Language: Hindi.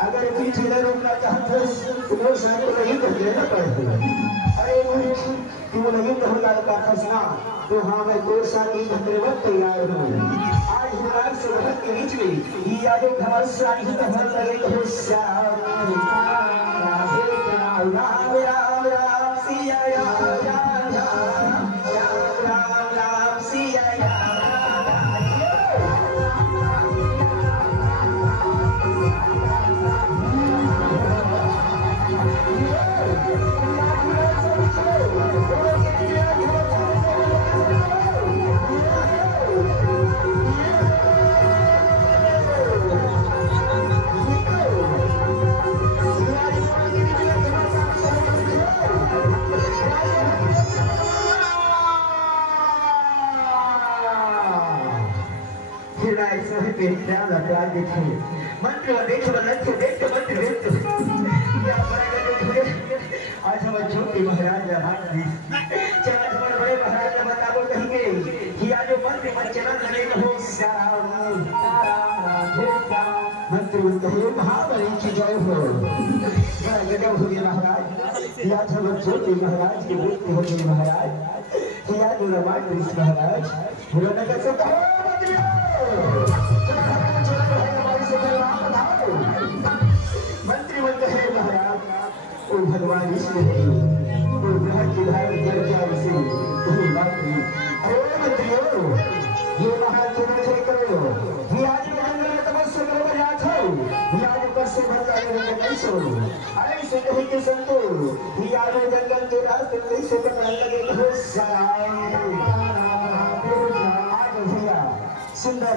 अगर पीछे न रोकना चाहते तो वो शायद तो नहीं कर लेना पड़ेगा। अरे तू नहीं कहूँगा का फसना तो हाँ मैं 2 साल की धन्यवाद तैयार हूँ। आज दिमाग से वक्त के बीच में ये यादें घमसा ही कमल लगे हो श्याम राम राम राम सिया राम राम राम राम राम सिया मंत्र आज हम छोटे महाराज बड़े महाराज बताओ कहेंगे कि आज मंत्र चलन लगे हो मंत्र कहे महाबली की जय हो बड़ा गजब हो गया महाराज। आज हम छोटे महाराज के बेटे हो गए महाराज। आज महाराज मंत्री बनते हैं महाराज और भगवान विष्णु और ग्रह की धारण क्या से वही मंत्री। अरे मंत्रियों ये महाचुनाव से करो ये आज जंगल में तपस्या करो या छो ये आज ऊपर से भर जाने में नहीं सो। अरे से कहीं के संतो ये आज जंगल के रास्ते में से कर लगे हो सलाम आज भैया सुंदर